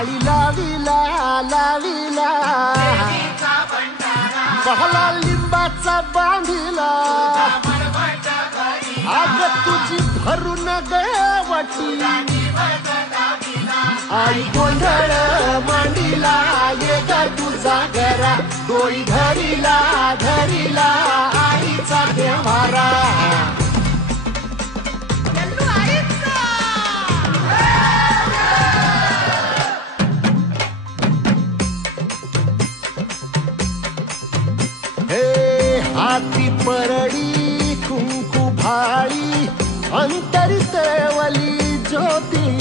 माळी लाविला लाविला बहला लिंबाचा बांधिला आग तुझी भरून गवटी आई गोंधळ मांडीला ये ग तुझा घरा डोळी धरीला धरीला आईचा देवारा हाती परडी कुंकू भाळी अंतरी तळवली ज्योती